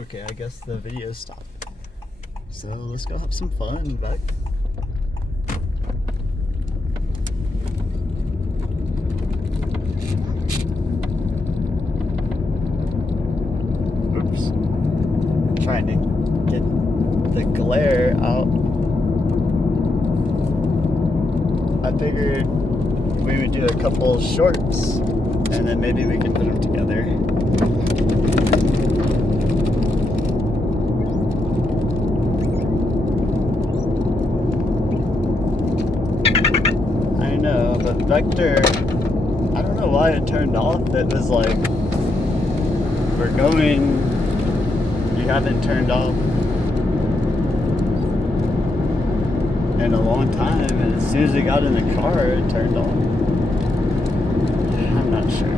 Okay, I guess the video stopped. So let's go have some fun back. Oops. Trying to get the glare out. I figured we would do a couple shorts and then maybe we can put them together. I know, but Vector, I don't know why it turned off. It was like, we're going, you haven't turned off in a long time, and as soon as we got in the car, it turned on. I'm not sure.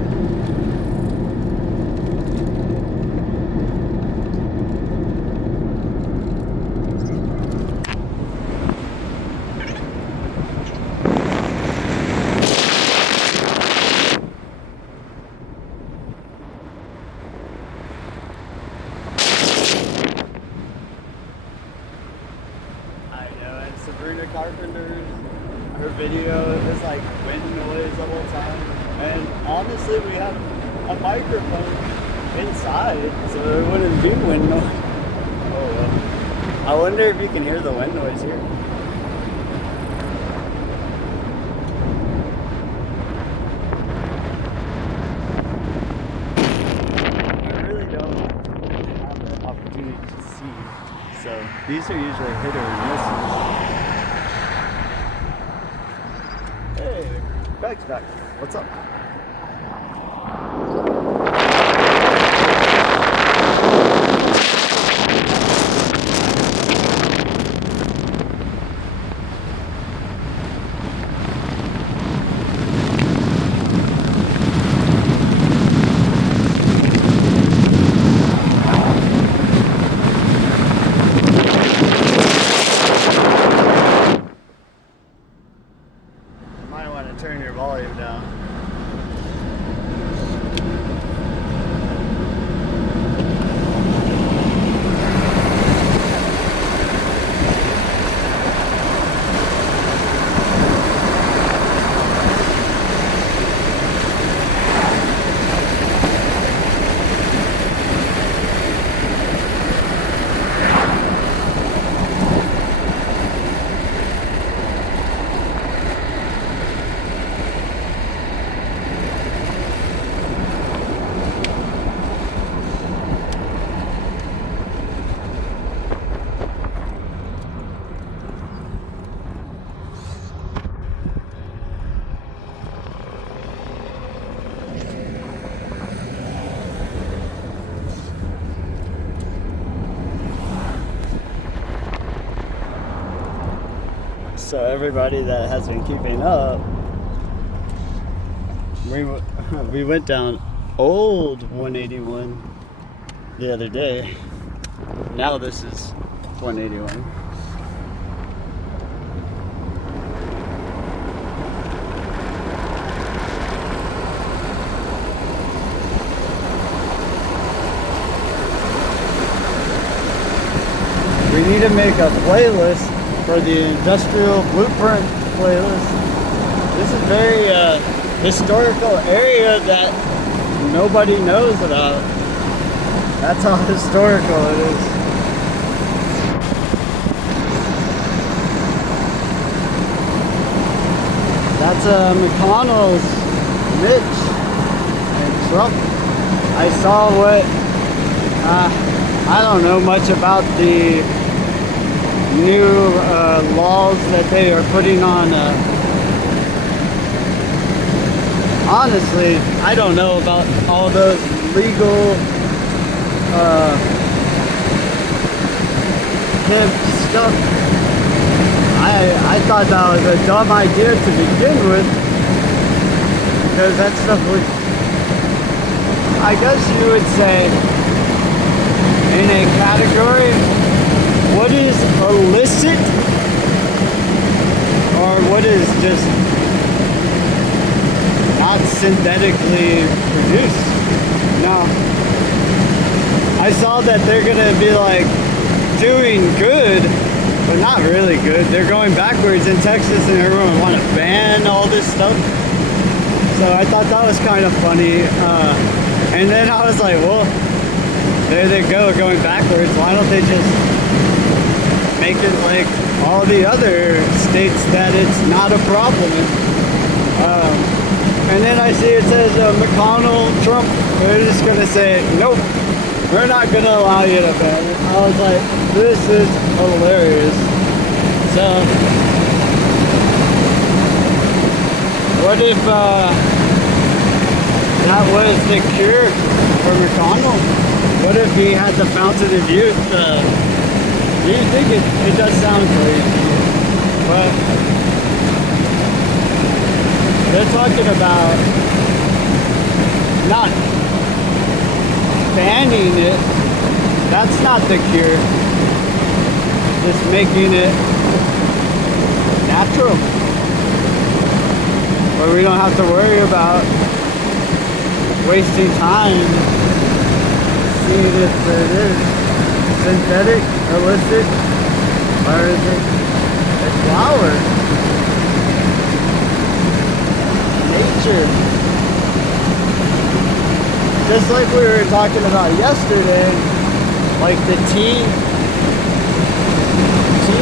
Sabrina Carpenter, her video is like wind noise the whole time, and honestly we have a microphone inside so it wouldn't do wind noise. Oh well. I wonder if you can hear the wind noise here. I really don't have the opportunity to see, so these are usually hit or misses. Hey, Bag's back. What's up? Turn your volume down. So everybody that has been keeping up, we went down old 181 the other day. Now this is 181. We need to make a playlist for the Industrial Blueprint playlist. This is very historical area that nobody knows about. That's how historical it is. That's McConnell's niche and truck. I saw what, I don't know much about the new laws that they are putting on. Honestly, I don't know about all those legal hemp stuff. I thought that was a dumb idea to begin with, because that stuff would, I guess you would say, in a category, what is illicit or what is just not synthetically produced. Now, I I saw that they're gonna be like doing good, but not really good. They're going backwards in Texas, and everyone want to ban all this stuff. So I thought that was kind of funny. And then I was like, well, there they go, going backwards. Why don't they just make it like all the other states that it's not a problem? And then I see it says McConnell, Trump. They're just going to say, nope, we're not going to allow you to ban it. I was like, this is hilarious. So, what if that was the cure for McConnell? What if he had the fountain of youth? Do you think it does sound crazy? But they're talking about not banning it. That's not the cure. Just making it natural, where we don't have to worry about wasting time seeing if it is synthetic, illicit, or is it a flower? Nature. Just like we were talking about yesterday, like the tea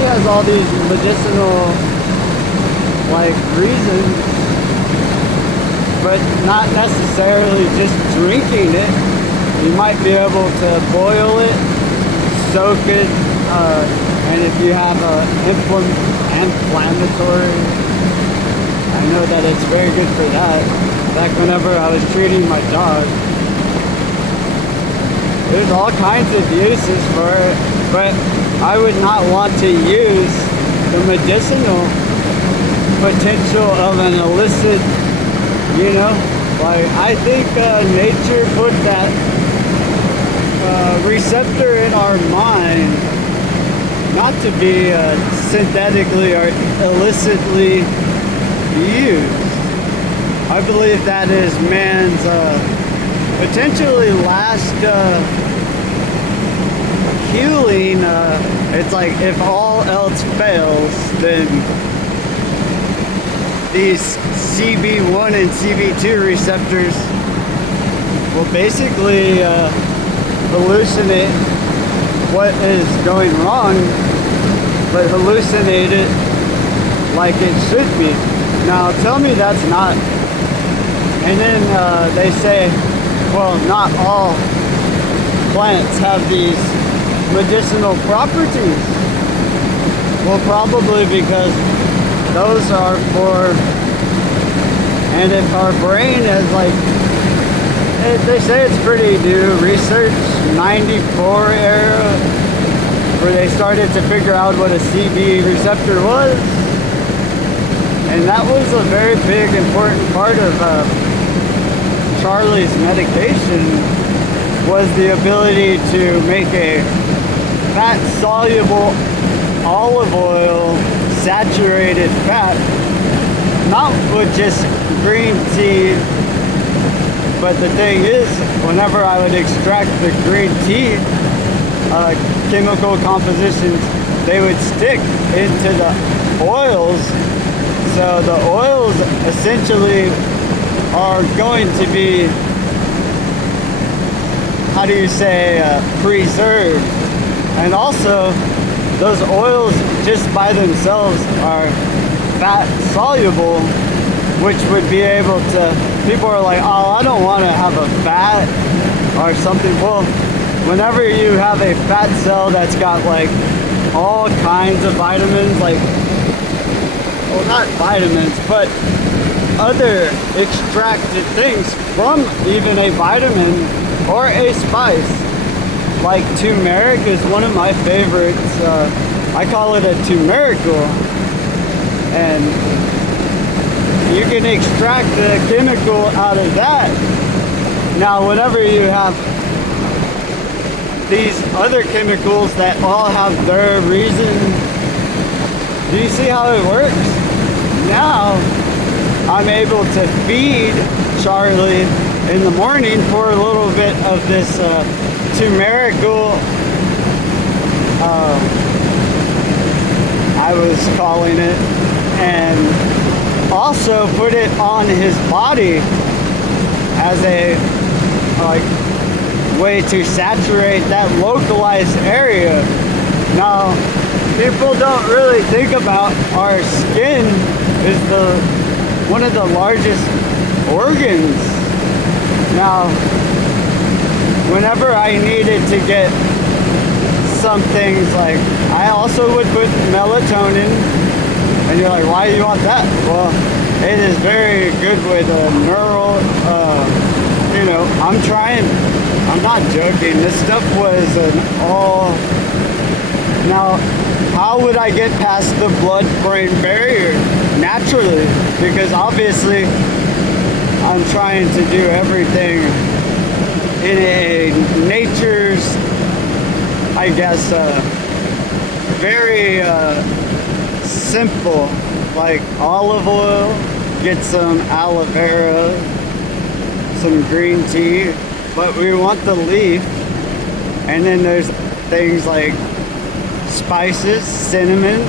has all these medicinal like reasons, but not necessarily just drinking it. You might be able to boil it, soak it, and if you have a inflammatory, I know that it's very good for that. Back whenever I was treating my dog, there's all kinds of uses for it, but I would not want to use the medicinal potential of an illicit, you know, like I think nature put that receptor in our mind not to be synthetically or illicitly used. I believe that is man's potentially last healing. It's like if all else fails, then these CB1 and CB2 receptors will basically hallucinate what is going wrong, but hallucinate it like it should be. Now tell me that's not. And then they say, well, not all plants have these medicinal properties. Well, probably because those are for, and if our brain is like, they say it's pretty new research, 94 era, where they started to figure out what a CB receptor was. And that was a very big, important part of Charlie's medication, was the ability to make a fat-soluble olive oil saturated fat, not with just green tea. But the thing is, whenever I would extract the green tea chemical compositions, they would stick into the oils. So the oils essentially are going to be, how do you say, preserved. And also, those oils just by themselves are fat soluble, which would be able to, people are like, oh, I don't want to have a fat or something. Well, whenever you have a fat cell that's got like all kinds of vitamins, like, well, not vitamins, but other extracted things from even a vitamin or a spice. Like turmeric is one of my favorites. I call it a turmerical. And you can extract the chemical out of that. Now, whenever you have these other chemicals that all have their reason, do you see how it works? Now, I'm able to feed Charlie in the morning for a little bit of this turmeric will, I was calling it, and also put it on his body as a way to saturate that localized area. Now, people don't really think about our skin is one of the largest organs. Now, whenever I needed to get some things, like I also would put melatonin, and you're like, why do you want that? Well, it is very good with neural, I'm not joking, this stuff was now, how would I get past the blood-brain barrier? Naturally, because obviously I'm trying to do everything in a nature's, I guess, very simple, like olive oil, get some aloe vera, some green tea, but we want the leaf. And then there's things like spices, cinnamon.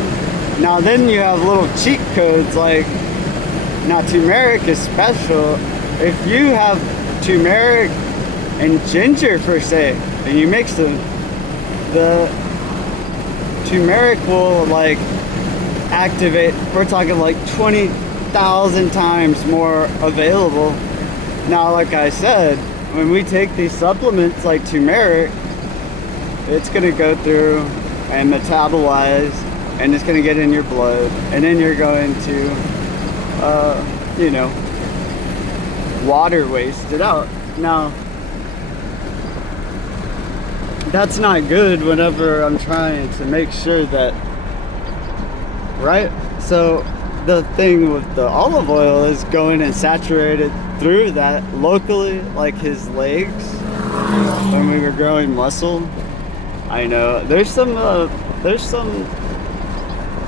Now then you have little cheat codes, like, now turmeric is special. If you have turmeric and ginger per se, and you mix them, the turmeric will like activate, we're talking like 20,000 times more available. Now, like I said, when we take these supplements like turmeric, it's gonna go through and metabolize, and it's gonna get in your blood, and then you're going to water waste it out. Now, that's not good whenever I'm trying to make sure that, right? So the thing with the olive oil is going and saturated through that locally, like his legs when we were growing muscle. I know there's some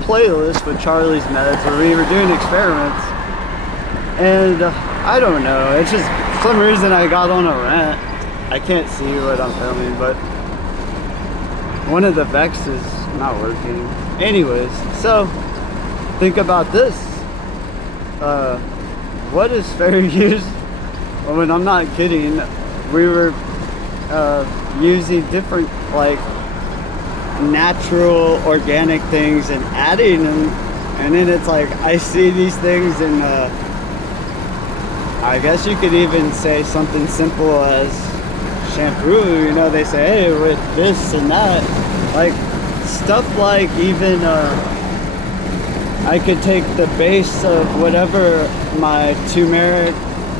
playlist with Charlie's Meds where we were doing experiments, and I don't know, it's just for some reason I got on a rant. I can't see what I'm filming, but one of the Vex is not working. Anyways, so think about this. What is fair use? When I'm not kidding, we were using different like natural organic things and adding them, and then it's like I see these things, and I guess you could even say something simple as shampoo. They say, hey, with this and that, like stuff like even I could take the base of whatever my turmeric,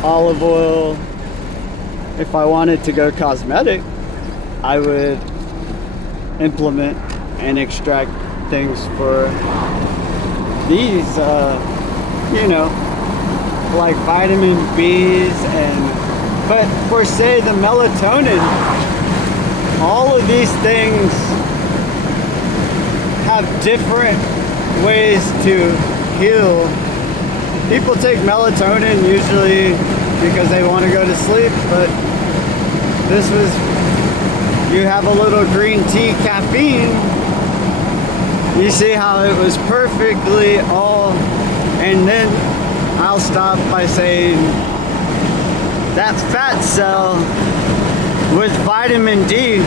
olive oil, if I wanted to go cosmetic, I would implement and extract things for these, like vitamin B's, but for say the melatonin, all of these things have different ways to heal. People take melatonin usually because they want to go to sleep, but this was, you have a little green tea caffeine. You see how it was perfectly all, and then I'll stop by saying that fat cell with vitamin D.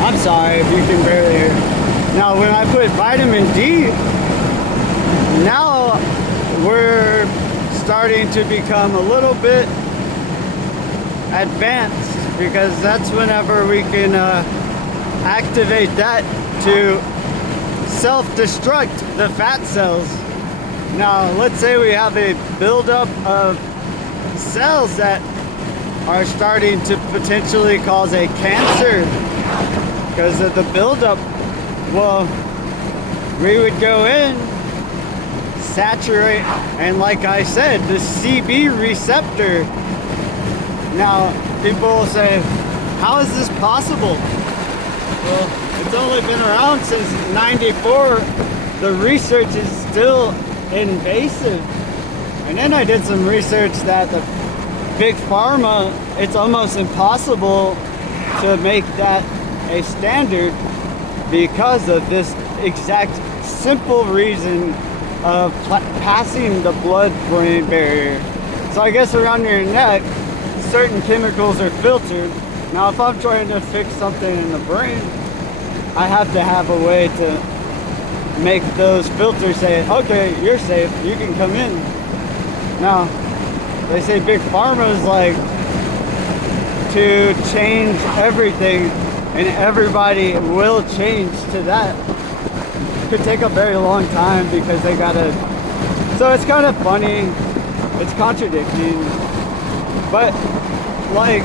I'm sorry if you can barely hear. Now when I put vitamin D, now we're starting to become a little bit advanced, because that's whenever we can activate that to self-destruct the fat cells. Now let's say we have a buildup of cells that are starting to potentially cause a cancer because of the buildup. Well, we would go in, saturate, and like I said, the CB receptor. Now, people will say, how is this possible? Well, it's only been around since '94. The research is still invasive. And then I did some research that the big pharma, it's almost impossible to make that a standard because of this exact simple reason of passing the blood-brain barrier. So I guess around your neck, certain chemicals are filtered. Now if I'm trying to fix something in the brain, I have to have a way to make those filters say, okay, you're safe, you can come in. Now, they say Big Pharma is like to change everything, and everybody will change to that. It could take a very long time because they gotta, so it's kind of funny, it's contradicting, but like,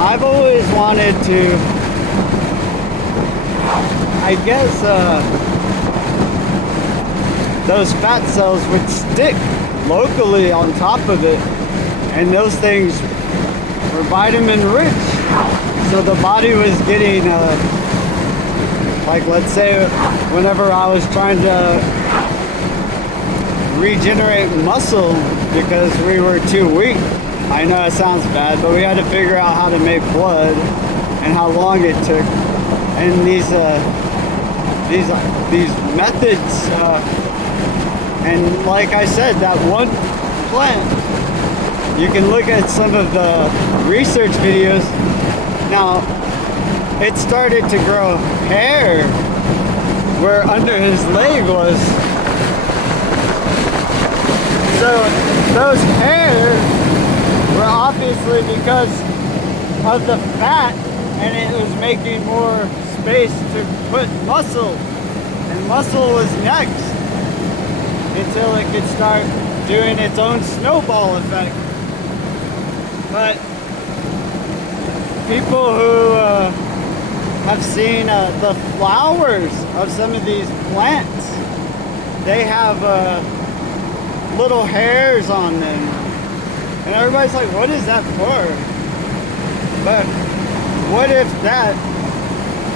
I've always wanted to, I guess, those fat cells would stick locally on top of it, and those things were vitamin rich, so the body was getting like, let's say whenever I was trying to regenerate muscle because we were too weak, I know it sounds bad, but we had to figure out how to make blood and how long it took, and these methods, and like I said, that one plant, you can look at some of the research videos. Now, it started to grow hair where under his leg was. So those hairs were obviously because of the fat, and it was making more space to put muscle, and muscle was next until it could start doing its own snowball effect. But people who have seen the flowers of some of these plants, they have little hairs on them, and everybody's like, what is that for? But what if that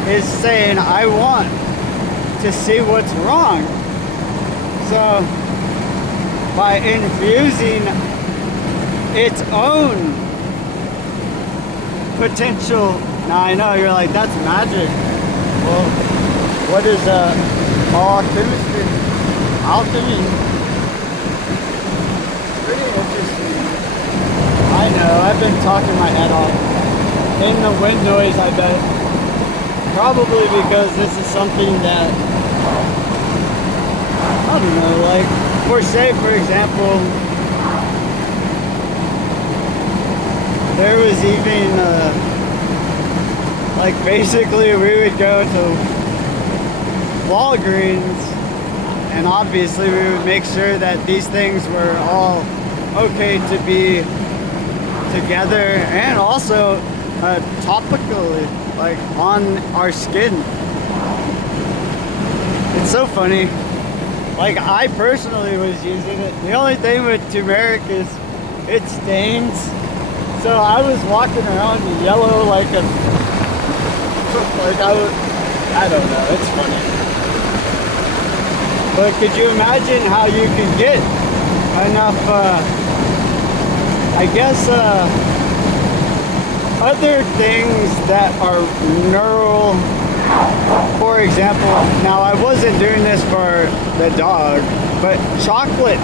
is saying, I want to see what's wrong? So by infusing its own potential, now I know you're like, that's magic. Well, what is alchemy? Pretty interesting. I know, I've been talking my head off. In the wind noise, I bet. Probably because this is something that, I don't know, like, for example, there was even, like, basically we would go to Walgreens, and obviously we would make sure that these things were all okay to be together, and also topically, like on our skin. It's so funny. Like, I personally was using it. The only thing with turmeric is it stains. So I was walking around yellow like a, like I don't know, it's funny. But could you imagine how you could get enough, I guess, other things that are neural, for example, now I wasn't doing this for the dog, but chocolate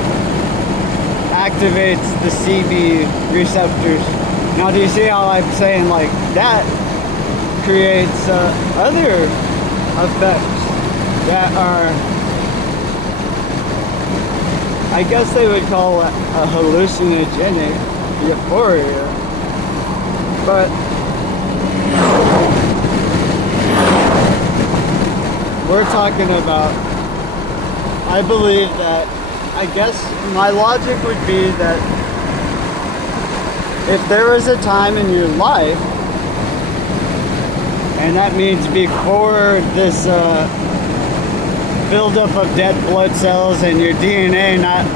activates the CB receptors. Now do you see how I'm saying, like, that creates other effects that are, I guess they would call it a hallucinogenic euphoria. But we're talking about, I believe that, I guess my logic would be that if there was a time in your life, and that means before this buildup of dead blood cells and your DNA not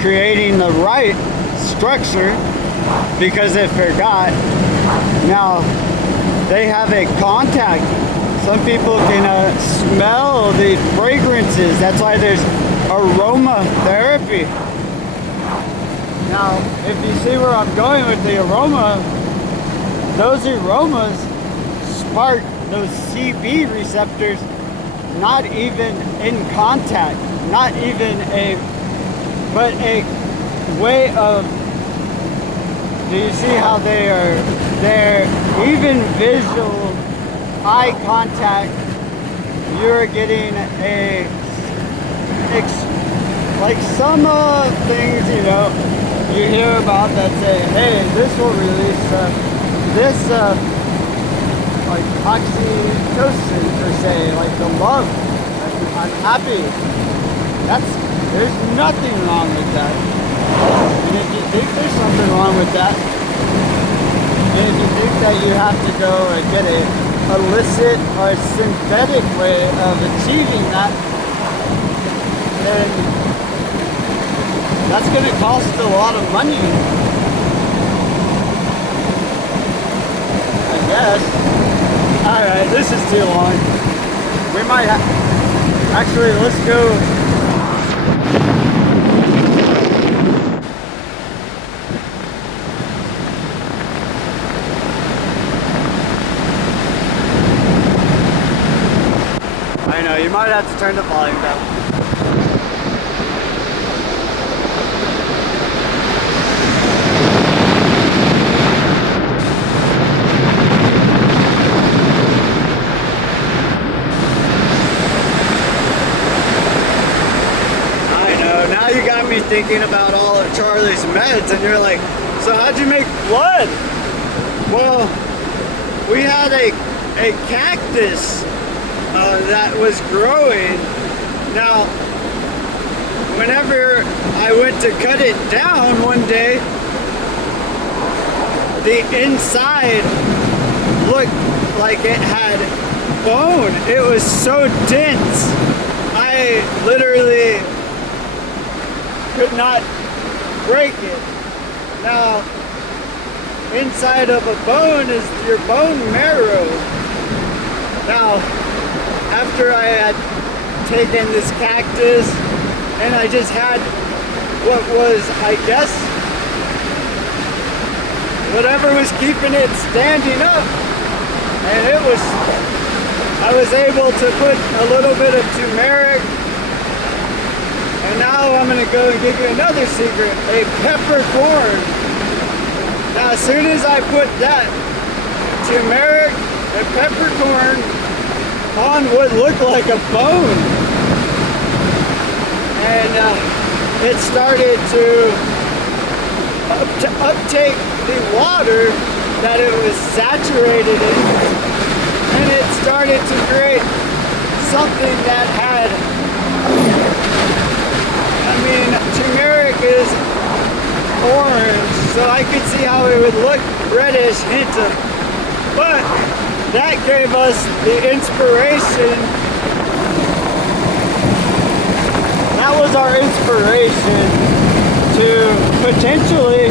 creating the right structure because it forgot, now they have a contact. Some people can smell the fragrances. That's why there's aromatherapy. Now, if you see where I'm going with the aroma, those aromas spark those CB receptors not even in contact, not even but a way of, do you see how they're even visual eye contact, you're getting like some things, you know, you hear about that say, hey, this will release this like oxytocin per se, like the love, I'm happy. There's nothing wrong with that. And if you think there's something wrong with that, and if you think that you have to go and get a illicit or synthetic way of achieving that, then that's going to cost a lot of money, I guess. Alright, this is too long. We might actually, let's go. I know, you might have to turn the volume down. You got me thinking about all of Charlie's meds, and you're like, so how'd you make blood? Well, we had a cactus that was growing. Now, whenever I went to cut it down one day, the inside looked like it had bone. It was so dense. I literally could not break it. Now, inside of a bone is your bone marrow. Now, after I had taken this cactus and I just had what was, I guess, whatever was keeping it standing up, and I was able to put a little bit of turmeric. And now I'm going to go and give you another secret, a peppercorn. Now as soon as I put that turmeric and peppercorn on what looked like a bone, and it started to uptake the water that it was saturated in, and it started to create something that had, I mean, turmeric is orange, so I could see how it would look reddish hint of, but that gave us the inspiration. That was our inspiration to potentially,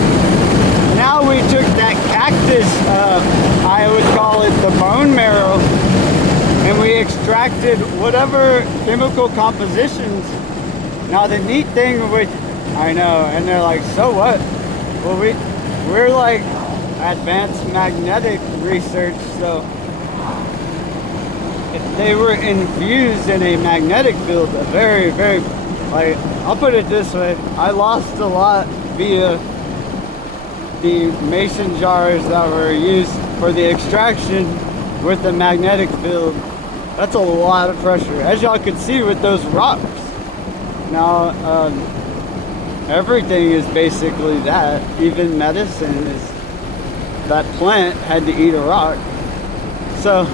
now we took that cactus, I would call it the bone marrow, and we extracted whatever chemical compositions. Now the neat thing with, I know, and they're like, so what? Well, we're like advanced magnetic research, so they were infused in a magnetic field, a very, very, like, I'll put it this way, I lost a lot via the mason jars that were used for the extraction with the magnetic field. That's a lot of pressure, as y'all can see with those rocks. Now, everything is basically that. Even medicine is, that plant had to eat a rock. So,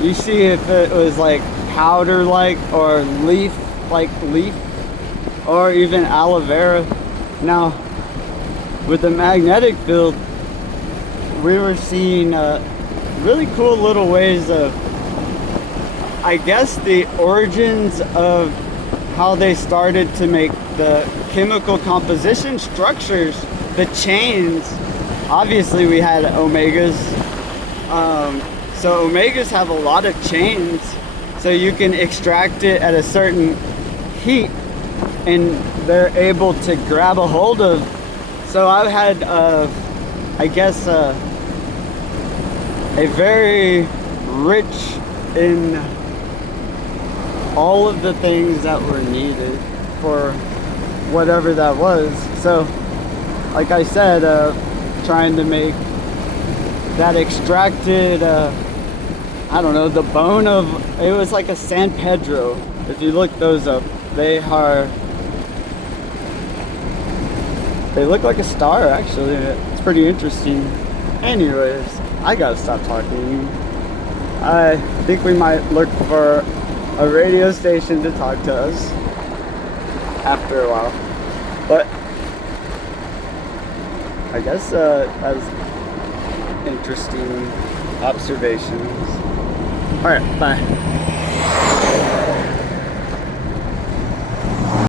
you see if it was like powder-like or leaf, or even aloe vera. Now, with the magnetic field, we were seeing really cool little ways of, I guess, the origins of how they started to make the chemical composition structures, the chains. Obviously we had omegas, so omegas have a lot of chains, so you can extract it at a certain heat and they're able to grab a hold of So I've had, I guess, a very rich in all of the things that were needed for whatever that was. So, like I said, trying to make that extracted, I don't know, the bone of, it was like a San Pedro. If you look those up, they look like a star, actually. It's pretty interesting. Anyways, I gotta stop talking. I think we might look for a radio station to talk to us after a while. But I guess that's interesting observations. Alright, bye.